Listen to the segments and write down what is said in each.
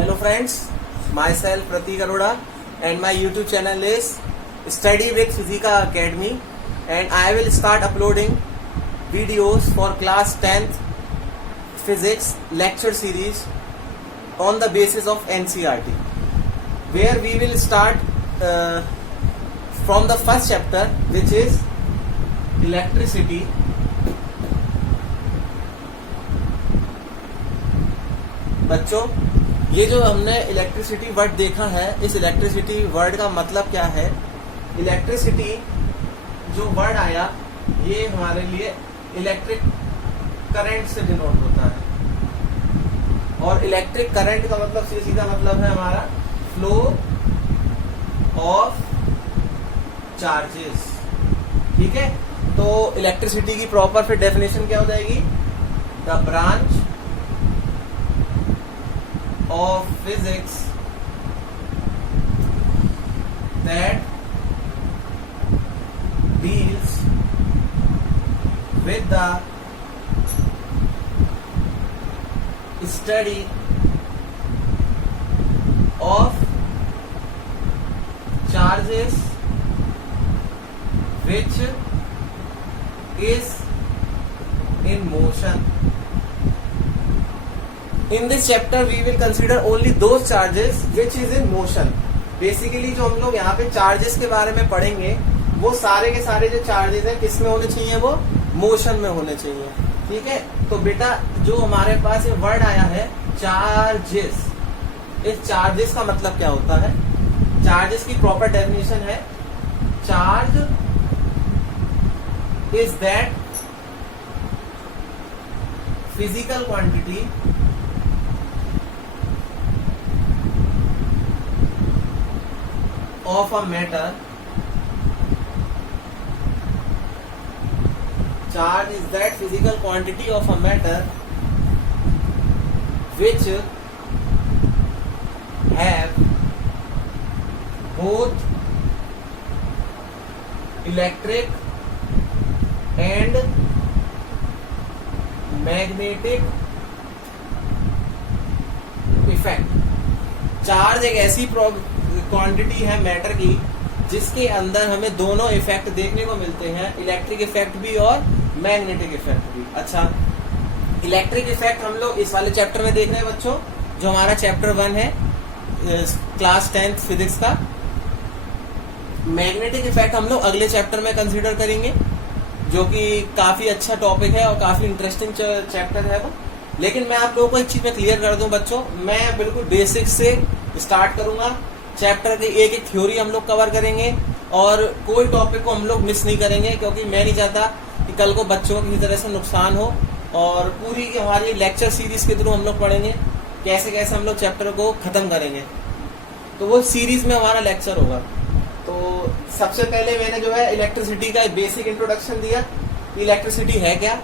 Hello friends, myself Pratik Arora and my YouTube channel is Study with Physika Academy, and I will start uploading videos for class 10th physics lecture series on the basis of NCERT, where we will start from the first chapter, which is electricity. बच्चों, ये जो हमने electricity word देखा है, इस electricity word का मतलब क्या है? इलेक्ट्रिसिटी जो वर्ड आया, ये हमारे लिए इलेक्ट्रिक करंट से डिनोट होता है, और इलेक्ट्रिक करंट का मतलब सीधा मतलब है हमारा फ्लो ऑफ चार्जेस। ठीक है, तो इलेक्ट्रिसिटी की प्रॉपर फिर डेफिनेशन क्या हो जाएगी? The branch of physics that deals with the study of charges which is in motion. In this chapter we will consider only those charges which is in motion. Basically जो हम लोग यहाँ पे charges के बारे में पढ़ेंगे, वो सारे के सारे जो चार्जेस हैं किस में होने चाहिए? वो मोशन में होने चाहिए। ठीक है, तो बेटा जो हमारे पास ये वर्ड आया है चार्जेस, इस चार्जेस का मतलब क्या होता है? चार्जेस की प्रॉपर डेफिनेशन है, charge is that physical quantity of a matter. Charge is that physical quantity of a matter which have both electric and magnetic effect. Charge एक ऐसी क्वांटिटी है मैटर की जिसके अंदर हमें दोनों इफेक्ट देखने को मिलते हैं, इलेक्ट्रिक इफेक्ट भी और मैग्नेटिक इफेक्ट भी। अच्छा, इलेक्ट्रिक इफेक्ट हम लोग इस वाले चैप्टर में देख रहे हैं बच्चों, जो हमारा चैप्टर 1 है क्लास 10th फिजिक्स का। मैग्नेटिक इफेक्ट हम लोग अगले चैप्टर में कंसीडर करेंगे, जो कि काफी अच्छा टॉपिक है और काफी इंटरेस्टिंग चैप्टर है वो। लेकिन मैं आप लोगों को एक चीज में क्लियर कर दूं बच्चों, मैं बिल्कुल बेसिक से स्टार्ट करूंगा। चैप्टर की एक एक थ्योरी हम लोग कवर करेंगे और कोई टॉपिक को हम लोग मिस नहीं करेंगे, क्योंकि मैं नहीं चाहता कि कल को बच्चों को किसी तरह से नुकसान हो। और पूरी हमारी लेक्चर सीरीज के थ्रू हम लोग पढ़ेंगे कैसे कैसे हम लोग चैप्टर को खत्म करेंगे, तो वो सीरीज में हमारा लेक्चर होगा। तो सबसे पहले मैंने जो है इलेक्ट्रिसिटी का बेसिक इंट्रोडक्शन दिया। इलेक्ट्रिसिटी है क्या?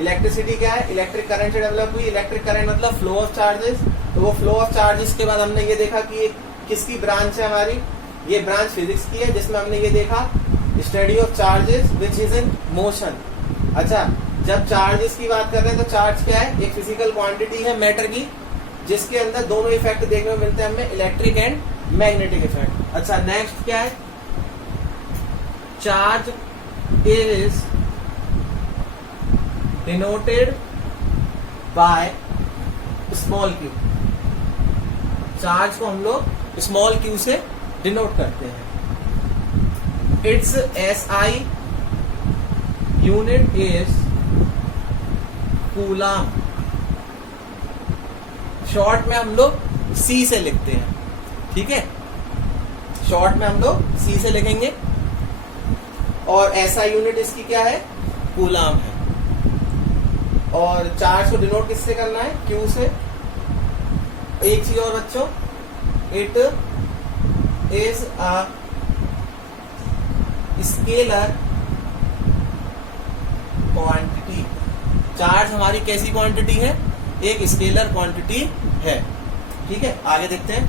इलेक्ट्रिसिटी क्या है? इलेक्ट्रिक करंट से डेवलप हुई। इलेक्ट्रिक करंट मतलब फ्लो ऑफ चार्जेस। तो वो फ्लो ऑफ चार्जेस के बाद हमने ये देखा कि किसकी ब्रांच है हमारी? ये ब्रांच फिजिक्स की है, जिसमें हमने ये देखा study of charges which is in motion. अच्छा, जब चार्जेस की बात कर रहे हैं तो चार्ज क्या है? एक फिजिकल क्वांटिटी है मैटर की, जिसके अंदर दोनों इफेक्ट देखने को मिलते हैं हमें, इलेक्ट्रिक एंड मैग्नेटिक इफेक्ट। अच्छा, नेक्स्ट क्या है? Charge is denoted by small Q. Charge को हम लोग स्मॉल क्यू से डिनोट करते हैं। It's SI unit is coulomb. Short में हम लोग C से लिखते हैं। ठीक है, शॉर्ट में हम लोग C से लिखेंगे, और SI यूनिट इसकी क्या है? कूलम है। और चार्ज को डिनोट किससे करना है? Q से। एक चीज और बच्चों, it is a scalar quantity. Charge हमारी कैसी क्वांटिटी है? एक स्केलर क्वांटिटी है। ठीक है, आगे देखते हैं।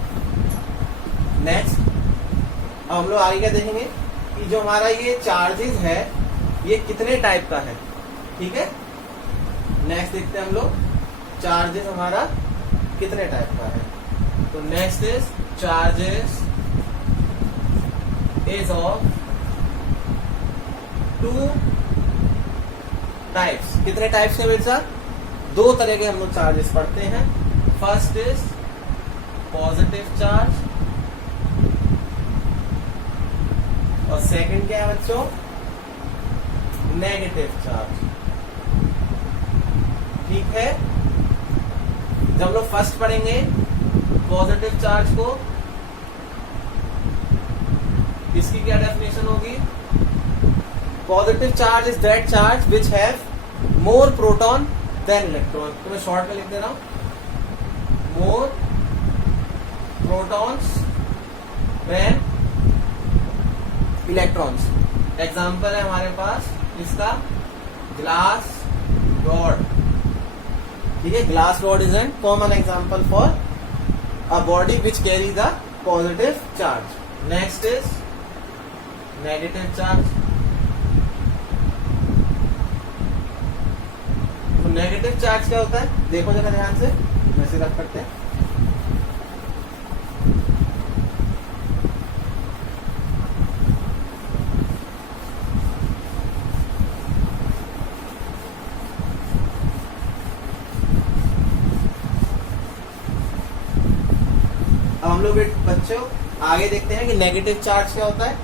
नेक्स्ट हम लोग आगे क्या देखेंगे कि जो हमारा ये चार्जेस है ये कितने टाइप का है। ठीक है, नेक्स्ट देखते हैं हम लोग चार्जेस हमारा कितने टाइप का है। Next is charges is of two types. कितने टाइप्स के बेटा? दो तरह के हम लोग चार्जेस पढ़ते हैं। फर्स्ट इज पॉजिटिव चार्ज और सेकंड क्या है बच्चों? Negative charge. ठीक है, जब हम लोग फर्स्ट पढ़ेंगे पॉजिटिव चार्ज को, इसकी क्या डेफिनेशन होगी? Positive charge is that charge which have more proton than electron. तो मैं शॉर्ट में लिख दे रहा हूं, more protons than electrons. Example है हमारे पास इसका ग्लास रॉड। ठीक है, glass rod is an common example for a body which carry the positive charge. Next is negative charge. तो नेगेटिव चार्ज क्या होता है? देखो जरा ध्यान से, वैसे रख करते हैं। अब हम लोग बच्चों आगे देखते हैं कि नेगेटिव चार्ज क्या होता है।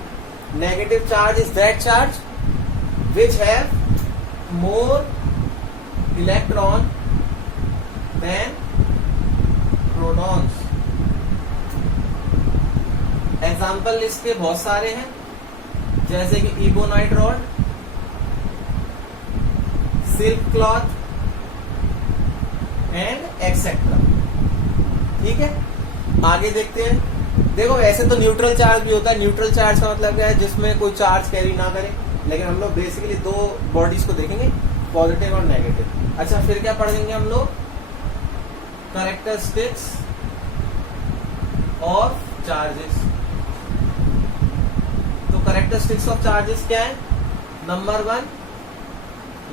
Negative charge is that charge which have more electron than protons. Example इसके बहुत सारे हैं, जैसे कि ebonite rod, silk cloth and etcetera. ठीक है, आगे देखते हैं। देखो ऐसे तो न्यूट्रल चार्ज भी होता है। न्यूट्रल चार्ज का मतलब क्या है? जिसमें कोई चार्ज कैरी ना करे। लेकिन हम लोग बेसिकली दो बॉडीज को देखेंगे, पॉजिटिव और नेगेटिव। अच्छा, फिर क्या पढ़ेंगे हम लोग? Characteristics of charges. तो कैरेक्टरिस्टिक्स ऑफ चार्जेस क्या है? Number 1,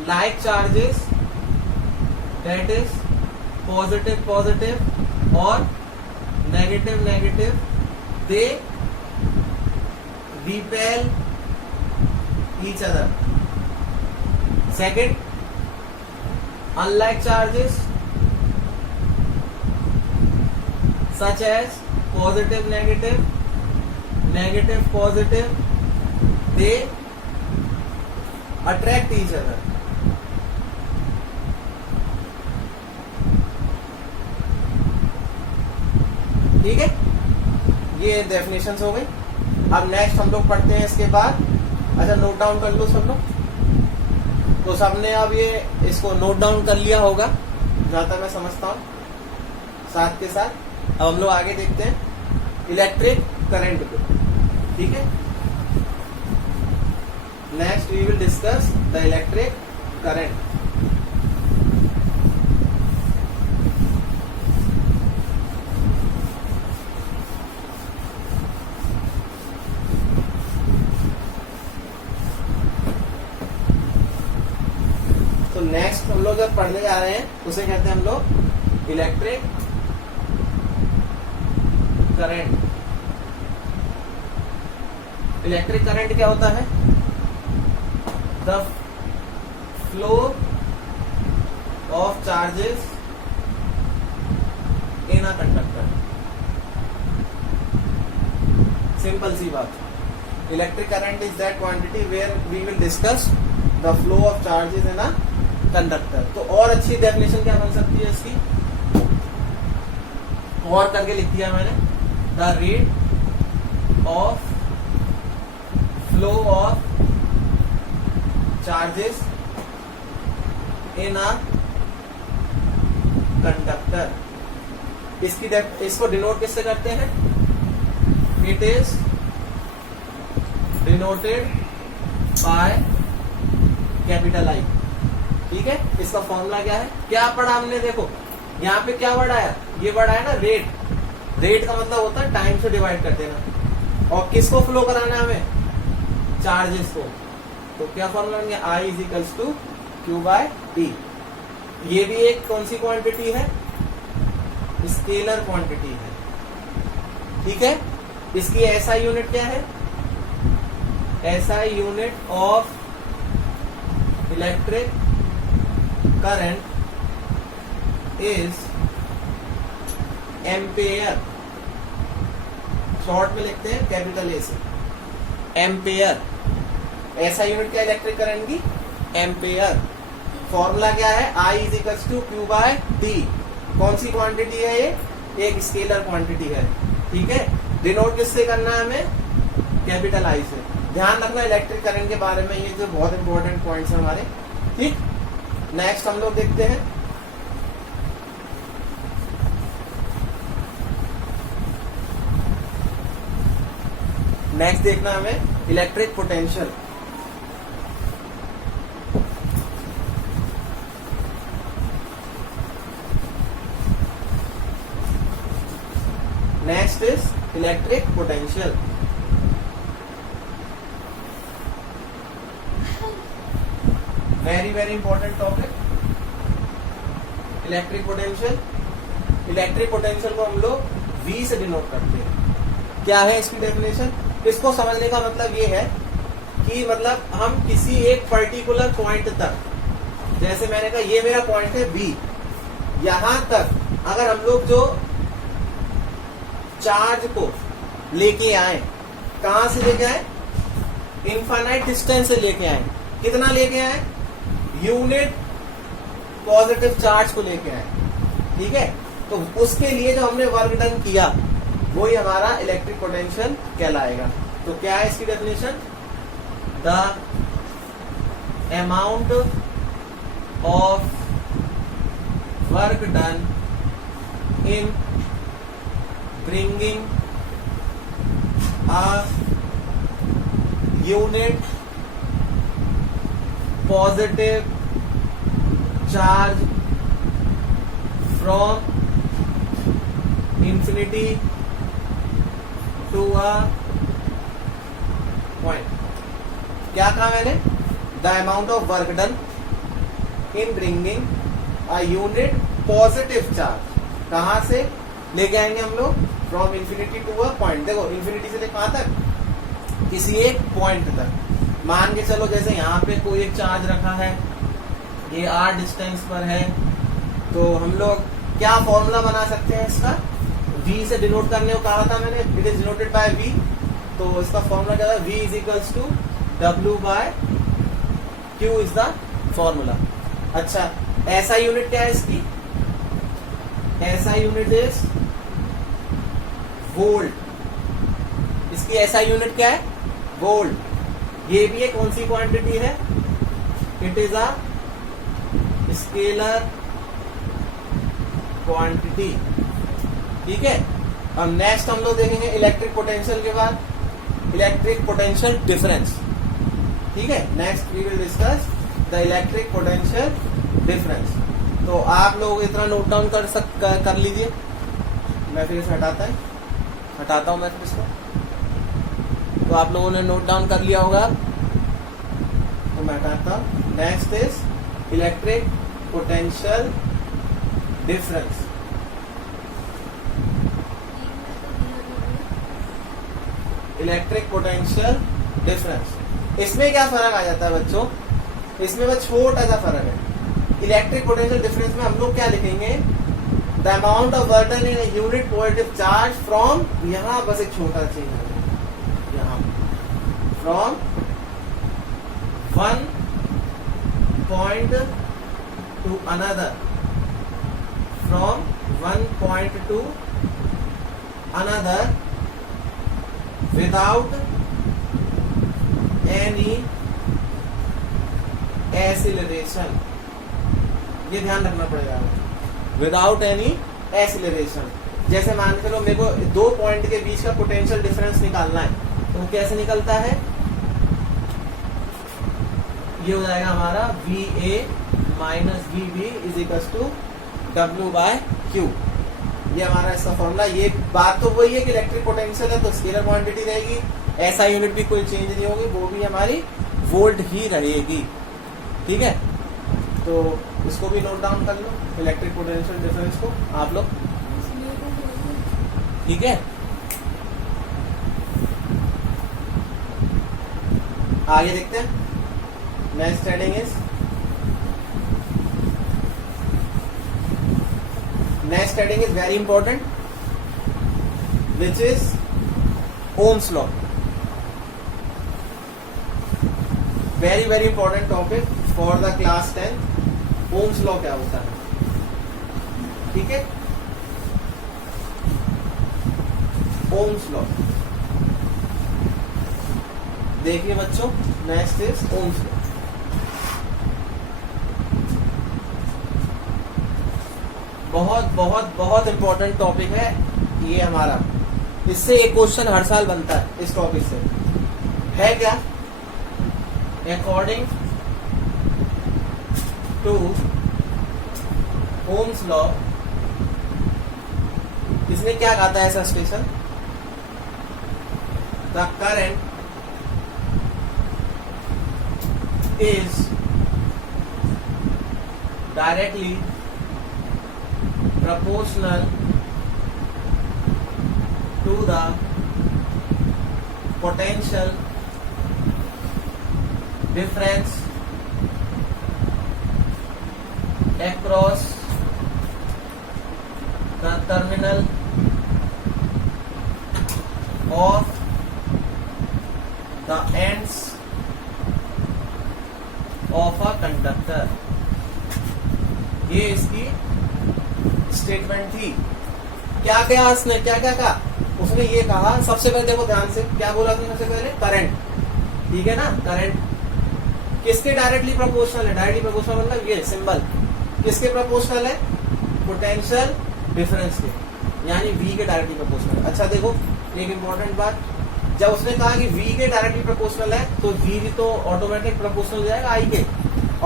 like charges that is positive positive और negative negative, they repel each other. Second, unlike charges such as positive negative, negative positive, they attract each other. ठीक है, ये definitions हो गई। अब नेक्स्ट हम लोग पढ़ते हैं इसके बाद। अच्छा, नोट डाउन कर लो सब लोग। तो सबने अब ये इसको नोट डाउन कर लिया होगा जहां तक मैं समझता हूँ। साथ के साथ अब हम लोग आगे देखते हैं इलेक्ट्रिक करंट को। ठीक है, next we will discuss the electric current. तो नेक्स्ट हम लोग जब पढ़ने जा रहे हैं उसे कहते हैं हम लोग इलेक्ट्रिक करंट। इलेक्ट्रिक करंट क्या होता है? The flow of charges in a conductor. Simple सी बात। Electric current is that quantity where we will discuss the flow of charges in a conductor. तो और अच्छी डेफिनेशन क्या बन सकती है इसकी? और करके लिख दिया मैंने, the rate of flow of charges in a conductor. इसको डिनोट किससे करते हैं? It is denoted by capital I. ठीक है, इसका फॉर्मूला क्या है? क्या पढ़ा हमने? देखो यहाँ पे क्या वर्ड आया? ये वर्ड आया ना रेट। रेट का मतलब होता है टाइम से डिवाइड कर देना। और किसको फ्लो कराना है हमें? चार्जेस को। तो क्या फॉर्मूला बन गया? I is equals to Q by T. ये भी एक कौन सी क्वांटिटी है? स्केलर क्वांटिटी है। ठीक है। इसकी एसआई यूनिट क्या है? SI unit of electric current is ampere, short में लिखते हैं कैपिटल ए से, एम्पेयर। एसआई यूनिट क्या इलेक्ट्रिक करंट की? एम्पेयर। फॉर्मूला क्या है? I is equals to Q by T. कौन सी क्वांटिटी है ये? एक स्केलर क्वांटिटी है, ठीक है। डिनोट किससे करना है हमें? कैपिटल आई से। ध्यान रखना इलेक्ट्रिक करंट के बारे में, ये जो बहुत इंपॉर्टेंट पॉइंट्स है हमारे, ठीक। नेक्स्ट हम लोग देखते हैं नेक्स्ट देखना हमें electric potential. Next is electric potential. Very very important topic electric potential. Electric potential को हम लोग V से डिनोट करते हैं। क्या है इसकी डेफिनेशन? इसको समझने का मतलब ये है कि मतलब हम किसी एक पर्टिकुलर पॉइंट तक, जैसे मैंने कहा ये मेरा पॉइंट है B, यहां तक अगर हम लोग जो चार्ज को लेके आए, कहां से लेके आए? इनफाइनाइट डिस्टेंस से लेके आए। कितना लेके आए? यूनिट पॉजिटिव चार्ज को लेके आए, ठीक है। तो उसके लिए जो हमने वर्क डन किया वही हमारा इलेक्ट्रिक पोटेंशियल कहलाएगा। तो क्या है इसकी definition? The amount of work done in bringing a unit positive charge from infinity to a point। क्या कहा मैंने? The amount of work done in bringing a unit positive charge, कहां से लेके आएंगे हम लोग? From infinity to a point. देखो इन्फिनिटी से कहां तक? किसी एक पॉइंट तक। मान के चलो जैसे यहाँ पे कोई एक चार्ज रखा है, ये r डिस्टेंस पर है, तो हम लोग क्या फॉर्मूला बना सकते हैं इसका? V से डिनोट करने को कहा था मैंने, it is denoted by V। तो इसका फॉर्मूला क्या था? V is equals to W by Q is the formula. अच्छा, ऐसा यूनिट क्या है इसकी? ऐसा यूनिट इज वोल्ट। इसकी ऐसा यूनिट क्या है? वोल्ट। ये भी एक कौन सी क्वांटिटी है? It is a scalar quantity, ठीक है। अब नेक्स्ट हम लोग देखेंगे इलेक्ट्रिक पोटेंशियल के बाद इलेक्ट्रिक पोटेंशियल डिफरेंस, ठीक है। Next we will discuss the electric potential difference. तो आप लोग इतना नोट डाउन कर लीजिए। मैं फिर इसे हटाता हूं मैं फिर इसको। तो आप लोगों ने नोट डाउन कर लिया होगा, तो मैं हटाता हूं। Next is electric potential difference. Electric potential difference, इसमें क्या फर्क आ जाता है बच्चों? इसमें बस छोटा सा फर्क है। इलेक्ट्रिक पोटेंशियल डिफरेंस में हम लोग क्या लिखेंगे? The amount of work done in unit positive charge from, यहां बस एक छोटा चेंज है, यहां from one point two another, from one point two another without any acceleration. ये ध्यान रखना पड़ेगा, विदाउट एनी एक्सीलरेशन। जैसे मान के चलो मेरे को दो पॉइंट के बीच का पोटेंशियल डिफरेंस निकालना है, तो कैसे निकलता है? ये हो जाएगा हमारा VA minus VB is equal to W by Q। ये हमारा इसका फॉर्मूला। ये बात तो वही है कि इलेक्ट्रिक पोटेंशियल है तो स्केलर क्वांटिटी रहेगी, ऐसा यूनिट भी कोई चेंज नहीं होगी, वो भी हमारी वोल्ट ही रहेगी, ठीक है। तो इसको भी नोट डाउन कर लो, इलेक्ट्रिक पोटेंशियल डिफरेंस को आप लोग, ठीक है। आगे देखते हैं। Next heading is, next heading is very important, which is Ohm's law. Very very important topic for the class 10। Ohm's law क्या होता है, ठीक है। ओम्स लॉ देखिए बच्चों, नेक्स्ट इज ओम्स लॉ। बहुत बहुत बहुत इंपॉर्टेंट टॉपिक है ये हमारा। इससे एक क्वेश्चन हर साल बनता है इस टॉपिक से, है क्या? अकॉर्डिंग टू ओम्स लॉ, इसने क्या कहा था ऐसा special? The current is directly proportional to the potential difference across the terminal of the ends of a conductor. ये इसकी स्टेटमेंट थी। क्या क्या उसने क्या क्या कहा? उसने ये कहा, सबसे पहले देखो ध्यान से, क्या बोला उसने सबसे पहले? करंट, ठीक है ना। करंट किसके डायरेक्टली प्रोपोर्शनल है? डायरेक्टली प्रोपोर्शनल मतलब ये सिंबल किसके प्रोपोर्शनल है? पोटेंशियल डिफरेंस के, यानी V के डायरेक्टली प्रोपोर्शनल। अच्छा देखो एक इंपॉर्टेंट बात, जब उसने कहा कि V के डायरेक्टली प्रोपोर्शनल है तो V भी तो ऑटोमेटिक प्रोपोर्शनल हो जाएगा I के,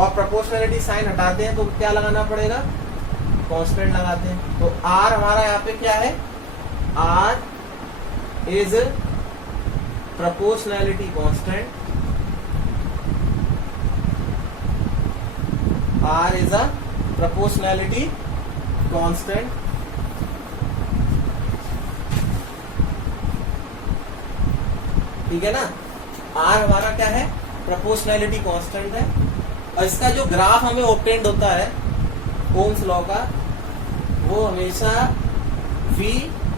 और प्रोपोर्शनलिटी साइन हटाते हैं तो क्या लगाना पड़ेगा? कांस्टेंट लगाते हैं। तो R हमारा यहाँ पे क्या है? R is proportionality constant. R is a proportionality constant. ठीक है ना। R हमारा क्या है? प्रोपोर्शनैलिटी कांस्टेंट है। और इसका जो ग्राफ हमें ऑब्टेन्ड होता है ओम्स लॉ का, वो हमेशा V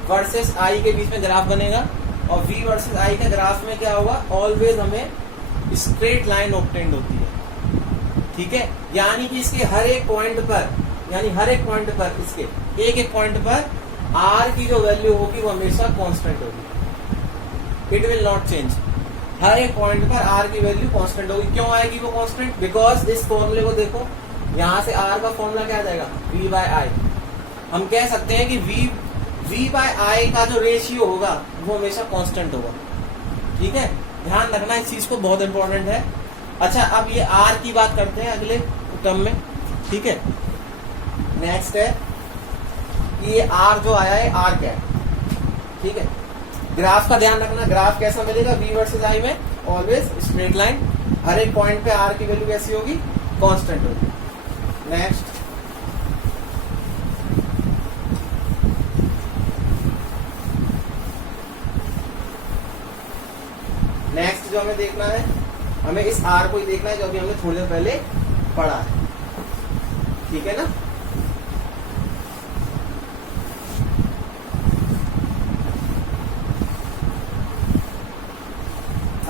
वर्सेस I के बीच में ग्राफ बनेगा, और V वर्सेस I के ग्राफ में क्या होगा? ऑलवेज हमें स्ट्रेट लाइन ऑब्टेन्ड होती है, ठीक है। यानी कि इसके हर एक पॉइंट पर, यानी हर एक पॉइंट पर, इसके एक एक पॉइंट पर R की जो वैल्यू होगी वो हमेशा कांस्टेंट होगी, इट विल नॉट चेंज। हर एक पॉइंट पर R की वैल्यू कांस्टेंट होगी। क्यों आएगी वो कांस्टेंट? बिकॉज इस फॉर्मूले को देखो, यहां से R का फॉर्मूला क्या आ जाएगा? V by I। हम कह सकते हैं कि V बाय I का जो रेशियो होगा वो हमेशा कांस्टेंट होगा, ठीक है। ध्यान रखना इस चीज को, बहुत इंपॉर्टेंट है। अच्छा अब ये R की बात करते हैं अगले क्रम में, ठीक है। नेक्स्ट है कि ये R जो आया है R क्या है, ठीक है। ग्राफ का ध्यान रखना, ग्राफ कैसा मिलेगा? V वर्सेस I में ऑलवेज स्ट्रेट लाइन। हर एक पॉइंट पे R की वैल्यू कैसी होगी? कांस्टेंट होगी। नेक्स्ट नेक्स्ट जो हमें देखना है, हमें इस R को ही देखना है जो अभी हमने थोड़ी देर पहले पढ़ा है, ठीक है ना।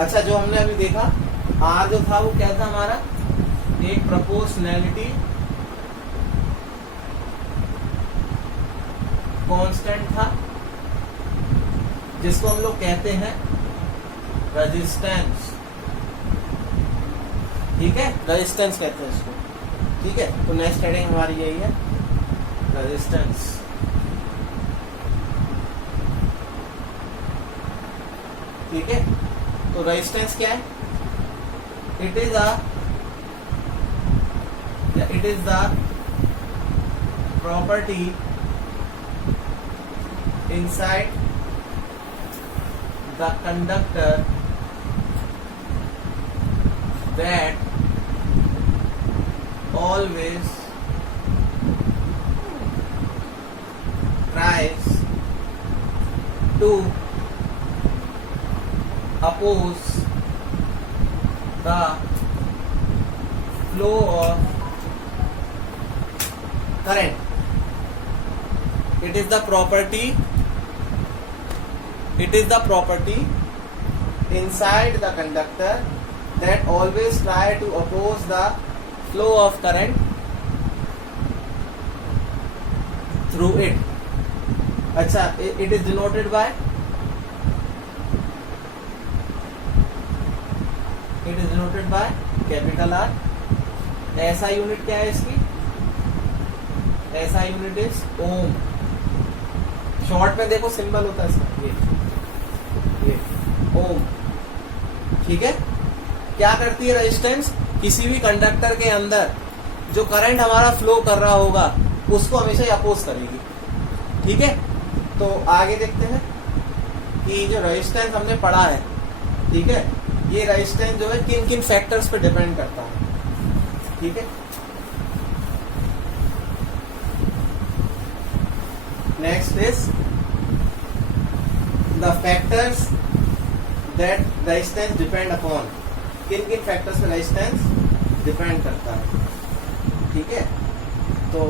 अच्छा जो हमने अभी देखा R जो था वो क्या था हमारा? एक प्रोपोर्शनैलिटी कांस्टेंट था, जिसको हम लोग कहते हैं रेजिस्टेंस, ठीक है। रेजिस्टेंस कहते हैं इसको, ठीक है। तो नेक्स्ट हेडिंग हमारी यही है, रेजिस्टेंस। ठीक है। तो रेजिस्टेंस क्या है? It is the property inside the conductor that always tries to oppose the flow of current. It is the property inside the conductor that always try to oppose the flow of current through it. अच्छा, it is denoted by capital R. ऐसा unit क्या है इसकी? ऐसा unit is Om. Short में देखो symbol होता है इसका, ये ओम. ठीक है. क्या करती है रेजिस्टेंस? किसी भी कंडक्टर के अंदर जो करंट हमारा फ्लो कर रहा होगा उसको हमेशा अपोज करेगी. ठीक है. तो आगे देखते हैं कि जो रेजिस्टेंस हमने पढ़ा है, ठीक है, ये रेजिस्टेंस जो है किन किन फैक्टर्स पे डिपेंड करता है. ठीक है. Next is the factors that resistance depend upon. किन किन फैक्टर्स पे रेजिस्टेंस डिपेंड करता है. ठीक है. तो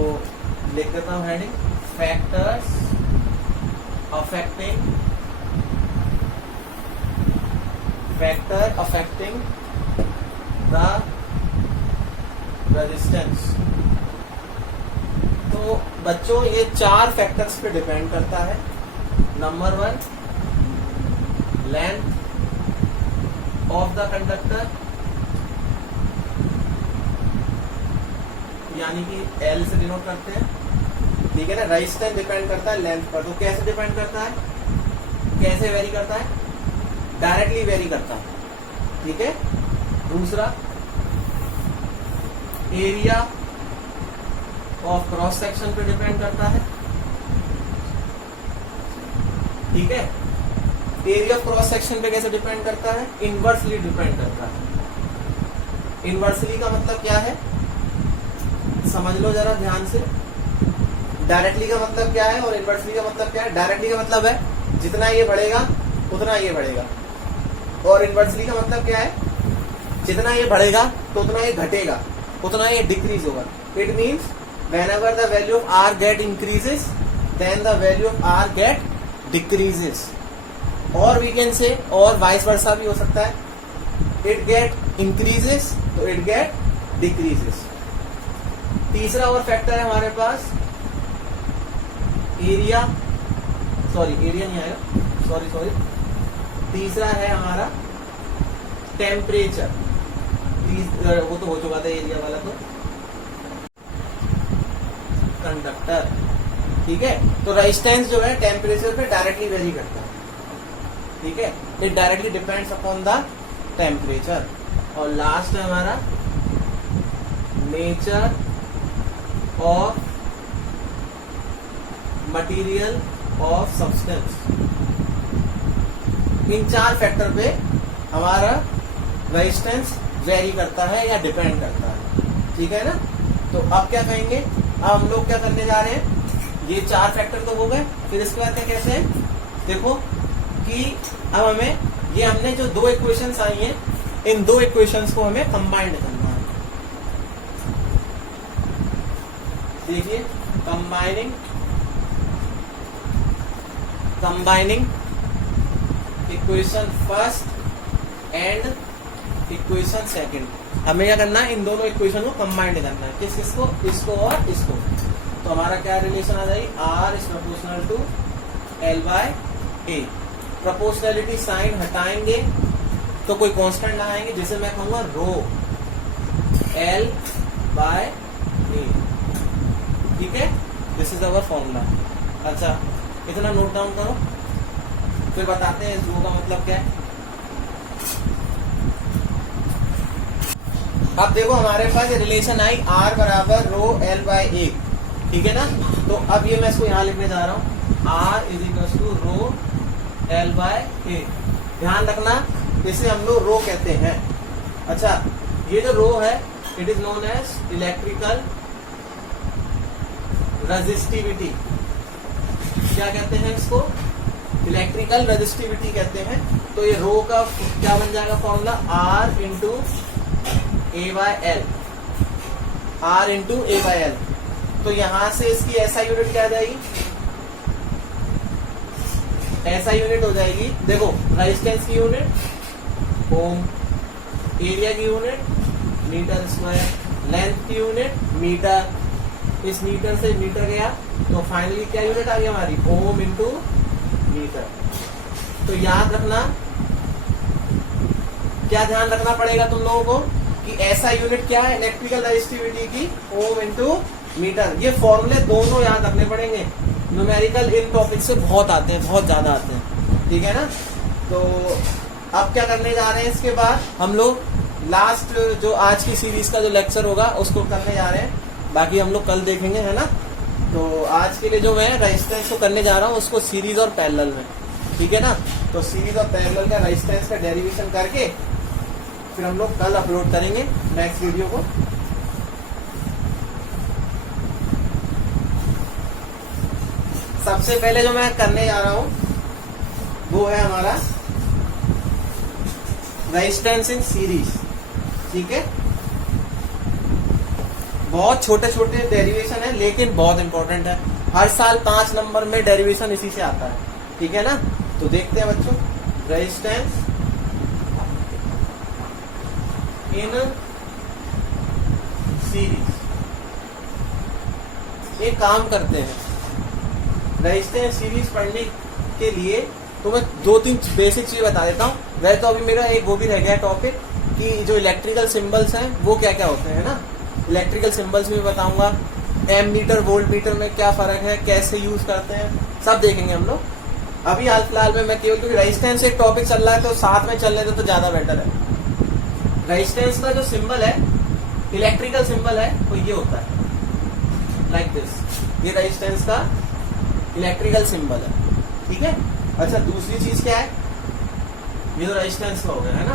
लिख देता हूं heading, factors affecting the resistance. तो बच्चों ये 4 फैक्टर्स पे डिपेंड करता है. Number 1, length of the conductor, यानी कि L से डिनोट करते हैं. ठीक है ना. रेजिस्टेंस डिपेंड करता है लेंथ पर. तो कैसे डिपेंड करता है, कैसे वेरी करता है? डायरेक्टली वेरी करता है. ठीक है. दूसरा, एरिया ऑफ क्रॉस सेक्शन पे डिपेंड करता है. ठीक है. एरिया ऑफ क्रॉस सेक्शन पे कैसे डिपेंड करता है? इनवर्सली डिपेंड करता है. इनवर्सली का मतलब क्या है, समझ लो जरा ध्यान से. डायरेक्टली का मतलब क्या है और इनवर्सली का मतलब क्या है? डायरेक्टली का मतलब है जितना ये बढ़ेगा उतना ये बढ़ेगा, और इनवर्सली का मतलब क्या है? जितना ये बढ़ेगा तो उतना ये घटेगा, उतना ये डिक्रीज होगा. It means whenever the value of R get increases, then the value of R get decreases. और we can say, और vice versa भी हो सकता है. It get increases तो it get decreases. तीसरा और फैक्टर है हमारे पास एरिया, एरिया नहीं आएगा, सॉरी. तीसरा है हमारा टेम्परेचर. वो तो हो चुका था एरिया वाला. तो कंडक्टर. ठीक है. तो रेजिस्टेंस जो है टेम्परेचर पे डायरेक्टली वेरी करता है. ठीक है. It directly depends upon the temperature. और लास्ट है हमारा nature of material of substance. In 4 factor पे हमारा रेजिस्टेंस वेरी करता है या डिपेंड करता है. ठीक है ना. तो अब क्या कहेंगे, अब हम लोग क्या करने जा रहे हैं, ये 4 फैक्टर तो हो गए. फिर इसके बाद क्या कैसे है, देखो कि अब हमें ये हमने जो 2 इक्वेशंस आई हैं, इन 2 इक्वेशंस को हमें कंबाइंड करना है. देखिए, combining equation first and equation second. हमें क्या करना है, इन दोनों इक्वेशन को कंबाइंड करना है. किसको? इसको और इसको. तो हमारा क्या रिलेशन आ जाएगी, R is proportional to L/A. Proportionality sign हटाएंगे तो कोई कांस्टेंट लगाएंगे, जिसे मैं कहूंगा रो L/A. ठीक है. This is our formula. अच्छा, इतना नोट डाउन करो, फिर बताते हैं रो का मतलब क्या है. अब देखो हमारे पास ये रिलेशन आई R बराबर रो L/A. ठीक है ना. तो अब ये मैं इसको यहाँ लिखने जा रहा हूँ, R is equal to rho L/A. ध्यान रखना, इसे हम लोग रो कहते हैं. अच्छा, ये जो रो है it is known as electrical resistivity. क्या कहते हैं इसको? इलेक्ट्रिकल रेजिस्टिविटी कहते हैं। तो ये रो का क्या बन जाएगा formula, R into A by L, R into A by L. तो यहां से इसकी SI यूनिट क्या आ जाएगी, SI यूनिट हो जाएगी, देखो रेजिस्टेंस की यूनिट ओम, एरिया की यूनिट मीटर स्क्वायर, लेंथ की यूनिट मीटर, इस मीटर से मीटर गया तो फाइनली क्या यूनिट आ गई हमारी, ओम इंटू मीटर। तो याद रखना, क्या ध्यान रखना पड़ेगा तुम लोगों को कि ऐसा यूनिट क्या है इलेक्ट्रिकल रेजिस्टिविटी की, ओम इंटू मीटर। ये फॉर्मूले दोनों याद रखने पड़ेंगे, न्यूमेरिकल इन टॉपिक से बहुत आते हैं, बहुत ज्यादा आते हैं, ठीक है ना। तो अब क्या करने जा रहे हैं, इसके बाद हम लोग लास्ट जो आज की सीरीज का जो लेक्चर होगा उसको करने जा रहे हैं, बाकी हम लोग कल देखेंगे, है ना। तो आज के लिए जो मैं रेजिस्टेंस को करने जा रहा हूँ उसको सीरीज और पैरेलल में, ठीक है ना। तो सीरीज और पैरेलल का रेजिस्टेंस का डेरिवेशन करके फिर हम लोग कल अपलोड करेंगे नेक्स्ट वीडियो को। सबसे पहले जो मैं करने जा रहा हूं वो है हमारा रेजिस्टेंस इन सीरीज, ठीक है। बहुत छोटे छोटे डेरिवेशन है लेकिन बहुत इंपॉर्टेंट है, हर साल 5 नंबर में डेरिवेशन इसी से आता है, ठीक है ना। तो देखते हैं बच्चों, रेजिस्टेंस इन सीरीज। एक काम करते हैं, रेजिस्टेंस सीरीज पढ़ने के लिए तो मैं 2-3 बेसिक चीज बता देता हूँ। वैसे तो अभी मेरा एक वो भी रह गया टॉपिक कि जो इलेक्ट्रिकल सिंबल्स हैं वो क्या क्या होते हैं ना, इलेक्ट्रिकल सिंबल्स भी बताऊंगा, एम मीटर वोल्ट मीटर में क्या फर्क है, कैसे यूज करते हैं, सब देखेंगे हम लोग। अभी हाल फिलहाल में मैं केवल क्योंकि रेजिस्टेंस एक टॉपिक चल रहा है तो साथ में चलने दो तो ज्यादा बेटर है। रेजिस्टेंस का जो सिंबल है, इलेक्ट्रिकल सिंबल है, वो ये होता है लाइक दिस, ये रेजिस्टेंस का इलेक्ट्रिकल सिंबल है, ठीक है। अच्छा दूसरी चीज क्या है, ये तो रेजिस्टेंस का हो गया, है ना,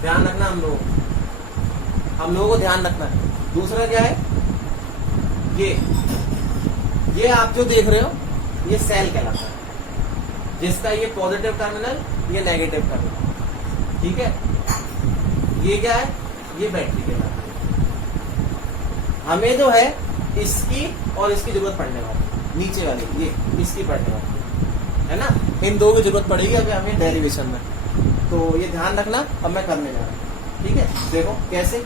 ध्यान रखना हम लोगों को ध्यान रखना है। दूसरा क्या है, ये आप जो देख रहे हो ये सेल कहलाता है, जिसका ये पॉजिटिव टर्मिनल, ये नेगेटिव टर्मिनल, ठीक है। ये क्या है, ये बैटरी कहलाता है। हमें जो है इसकी और इसकी जरूरत पड़ने वाली, नीचे वाली ये इसकी पड़ने वाली है ना, इन दो की जरूरत पड़ेगी अभी हमें डेरिवेशन में। तो ये ध्यान रखना, अब मैं करने जा रहा हूँ, ठीक है। देखो कैसे,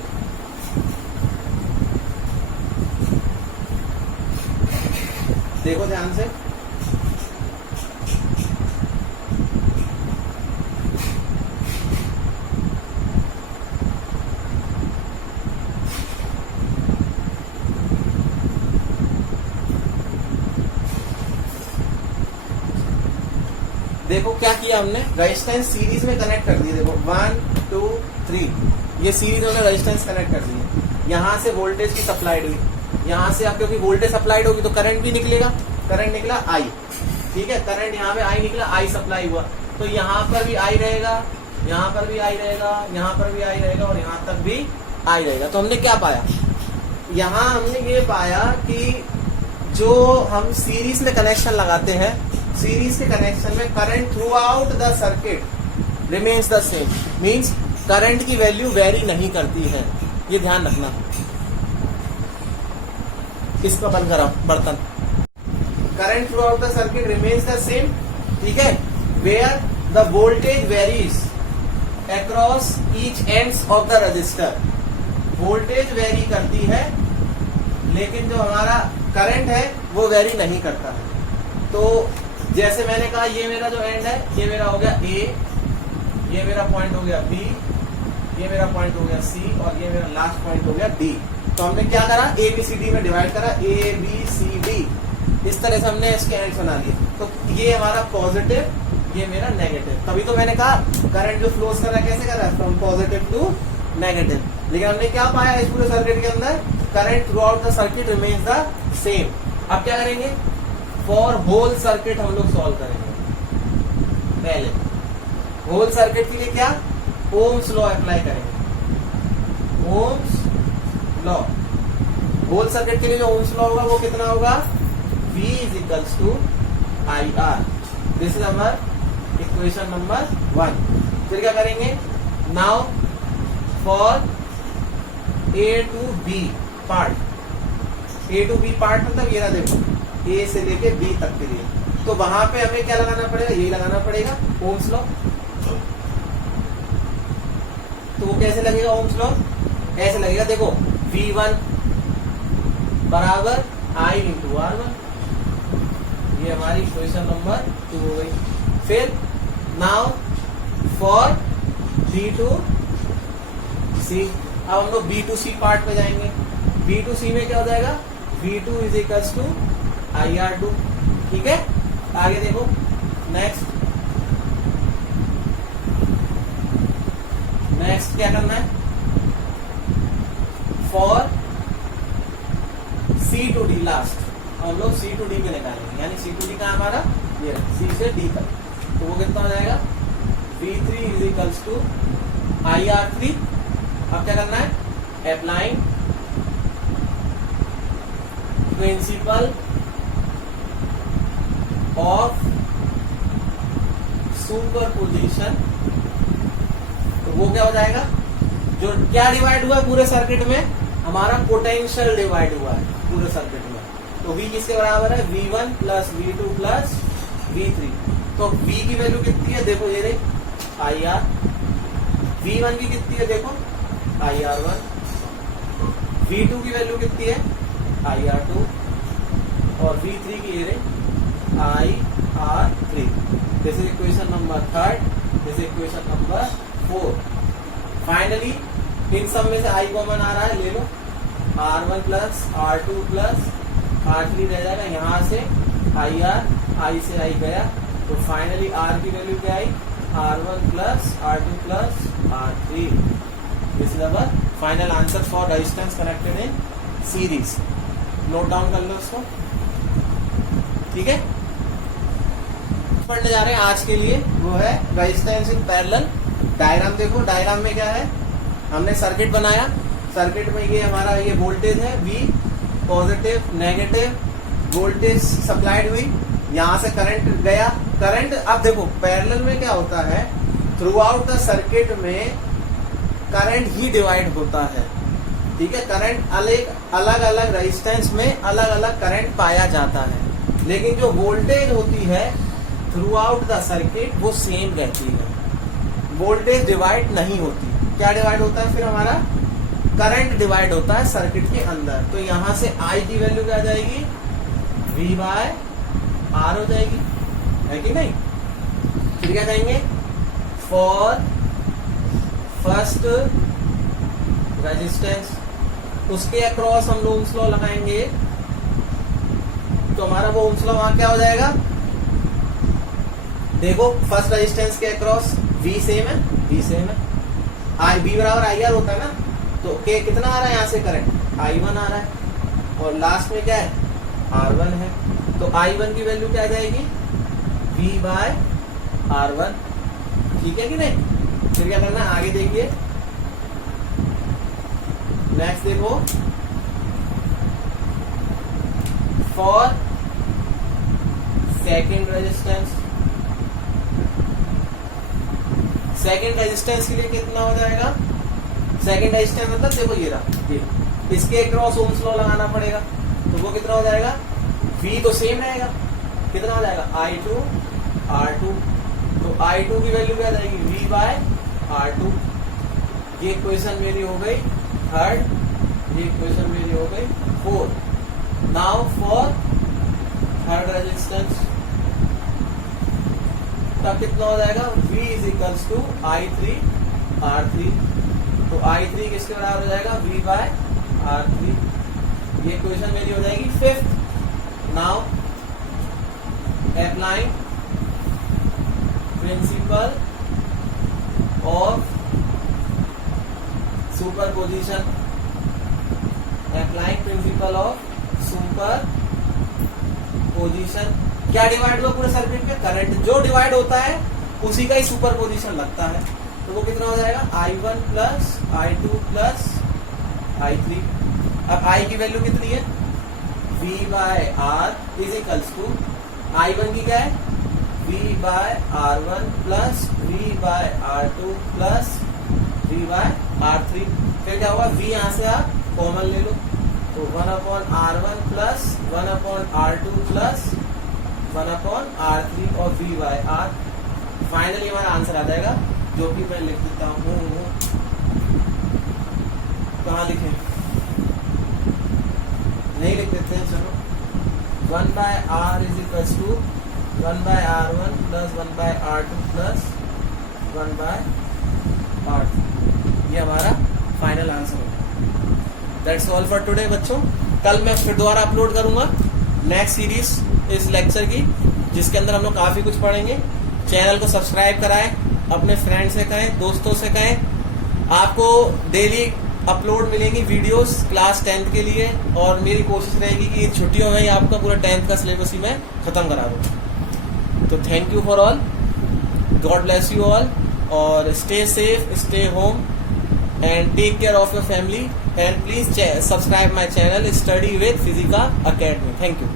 देखो ध्यान से, देखो क्या किया हमने, रेजिस्टेंस सीरीज में कनेक्ट कर दिए। देखो 1 2 3 ये सीरीज में रेजिस्टेंस कनेक्ट कर दिए। यहाँ से वोल्टेज की सप्लाइड हुई, यहाँ से आप क्योंकि वोल्टेज सप्लाइड होगी तो करंट भी निकलेगा, करंट निकला I, ठीक है। करंट यहाँ पे I निकला, I सप्लाई हुआ, तो यहाँ पर भी I रहेगा, यहाँ पर भी I रहेगा, यहाँ पर भी I रहेगा और यहाँ तक भी I रहेगा। तो हमने क्या पाया, यहाँ हमने ये पाया कि जो हम सीरीज में कनेक्शन लगाते हैं, सीरीज के कनेक्शन में current throughout the circuit remains the same, means current की वैल्यू वेरी नहीं करती है, ये ध्यान रखना। इसका बंद करा बर्तन, current throughout the circuit remains the same, ठीक है। Where the voltage varies across each ends of the resistor, voltage vary करती है लेकिन जो हमारा करंट है वो वेरी नहीं करता है। तो जैसे मैंने कहा ये मेरा जो एंड है, ये मेरा हो गया A, ये मेरा पॉइंट हो गया B, ये मेरा पॉइंट हो गया C और ये मेरा लास्ट पॉइंट हो गया D। तो हमने क्या करा, ABCD में डिवाइड करा, ABCD, इस तरह से हमने इसके एंड बना लिए। तो ये हमारा पॉजिटिव, ये मेरा नेगेटिव। तभी तो मैंने कहा करंट जो फ्लोज कर रहा है कैसे कर रहा है, फ्रॉम पॉजिटिव टू नेगेटिव। लेकिन हमने क्या पाया इस पूरे सर्किट के अंदर, current throughout the circuit remains the same. अब क्या करेंगे, फॉर होल सर्किट हम लोग सॉल्व करेंगे। पहले होल सर्किट के लिए क्या, ओम्स लॉ अप्लाई करेंगे, ओम्स लॉ। होल सर्किट के लिए जो ओम्स लॉ होगा वो कितना होगा, V is equals to IR, this is our equation number 1। फिर क्या करेंगे, now for A to B part, A to B part मतलब ये रहा देखो ए से लेके बी तक के लिए, तो वहां पे हमें क्या लगाना पड़ेगा, यही लगाना पड़ेगा ओम्स लॉ। तो वो कैसे लगेगा ओम्स लॉ, ऐसे लगेगा देखो V1 बराबर I इंटू R1, ये हमारी इक्वेशन नंबर 2 हो गई। फिर now for B to C, अब हम लोग B टू C पार्ट पे जाएंगे। B टू C में क्या हो जाएगा, V2 is equals to IR2, ठीक है। आगे देखो नेक्स्ट क्या करना है, for C to D last, हम लोग C टू D पे निकालेंगे, यानी C टू D का हमारा ये C से D तक, तो वो कितना हो जाएगा V3 is equals to IR3। अब क्या करना है, अप्लाइंग प्रिंसिपल ऑफ सुपरपोजिशन, तो वो क्या हो जाएगा, जो क्या डिवाइड हुआ है पूरे सर्किट में, हमारा पोटेंशियल डिवाइड हुआ है पूरे सर्किट में, तो V किसके बराबर है, V1 plus V2 plus V3। तो V की वैल्यू कितनी है, देखो ये रही IR, V1 की कितनी है देखो IR1, V2 की वैल्यू कितनी है IR2, और V3 की ये रही IR3। This is equation number 3, this is equation number 4। Finally in सब में से I कॉमन आ रहा है, ले लो R1 plus R2 plus R3 रह जाएगा, यहाँ से IR, I से I गया, तो फाइनली R की वैल्यू क्या आई, R1 plus R2 plus R3। This is our final answer for resistance connected in series. Note down कर लो इसको, ठीक है। पढ़ने जा रहे हैं आज के लिए, वो है रेजिस्टेंस इन पैरेलल। डायग्राम देखो, डायग्राम में क्या है, हमने सर्किट बनाया, सर्किट में ये हमारा ये वोल्टेज है V, positive negative voltage supplied हुई, यहाँ से करंट गया, करंट अब देखो पैरेलल में क्या होता है, थ्रू आउट द सर्किट में करंट ही डिवाइड होता है, ठीक है। करंट अलग अलग रेजिस्टेंस में अलग अलग करंट पाया जाता है, लेकिन जो वोल्टेज होती है थ्रू आउट द सर्किट वो सेम रहती है, वोल्टेज डिवाइड नहीं होती। क्या डिवाइड होता है फिर, हमारा करंट डिवाइड होता है सर्किट के अंदर। तो यहां से I की वैल्यू क्या आ जाएगी, V बाय R हो जाएगी, है कि नहीं। फिर क्या कहेंगे, फॉर फर्स्ट रेजिस्टेंस, उसके अक्रॉस हम लोग ओम्स लॉ लगाएंगे, तो हमारा वो ओम्स लॉ वहां क्या हो जाएगा, देखो फर्स्ट रेजिस्टेंस के अक्रॉस V सेम है, V सेम है, V बराबर IR होता है ना, तो के कितना आ रहा है यहाँ से करंट, I1 आ रहा है, और लास्ट में क्या है R1 है, तो I1 की वैल्यू क्या आ जाएगी, V बाय R1, ठीक है कि नहीं। फिर क्या करना है, आगे देखिए नेक्स्ट देखो, for second resistance, second resistance के लिए कितना हो जाएगा, सेकेंड रेजिस्टेंस मतलब देखो ये रहा, ये इसके अक्रॉस ओम्स लॉ लगाना पड़ेगा, तो वो कितना हो जाएगा, V तो सेम रहेगा, कितना हो जाएगा I2 R2, तो I2 की वैल्यू क्या जाएगी, V बाय R2। ये इक्वेशन मेरी हो गई 3, ये इक्वेशन मेरी हो गई 4। नाउ फॉर थर्ड रेजिस्टेंस, तब कितना हो जाएगा, V is equals to I3 R3, तो I3 किसके बराबर हो जाएगा, V बाय R3। ये इक्वेशन मेरी हो जाएगी 5th। Now applying principle of superposition, applying principle of superposition, क्या डिवाइड हुआ पूरे सर्किट में, करंट जो डिवाइड होता है उसी का ही सुपरपोजिशन लगता है, तो वो कितना हो जाएगा, I1 plus I2 plus I3। अब I की वैल्यू कितनी है, V by R is equals to I1 की क्या है v by r1 plus v by r2 plus v by r3। फिर क्या होगा, v यहाँ से आप कॉमन ले लो, तो 1/r1 plus 1/r2 plus 1/r3 और v बाय r। फाइनली हमारा आंसर आ जाएगा, जो कि मैं लिख देता हूँ। कहाँ लिखे, नहीं लिख देते हैं, चलो। 1/r is equal to 1/r1 plus 1/r2 plus 1/r3। ये हमारा फाइनल आंसर होगा। दैट्स ऑल फॉर टुडे बच्चों। कल मैं फिर दोबारा अपलोड करूंगा नेक्स्ट सीरीज इस लेक्चर की, जिसके अंदर हम लोग काफी कुछ पढ़ेंगे। चैनल को सब्सक्राइब कराएं, अपने फ्रेंड से कहें, दोस्तों से कहें। आपको डेली अपलोड मिलेंगी वीडियोस क्लास 10th के लिए, और मेरी कोशिश रहेगी कि छुट्टियों में ही आपका पूरा 10th का सिलेबस ही मैं खत्म करा दूँ। तो thank you for all, God bless you all, और stay safe, stay home and take care of your family, and please subscribe my channel study with Physica Academy. Thank you.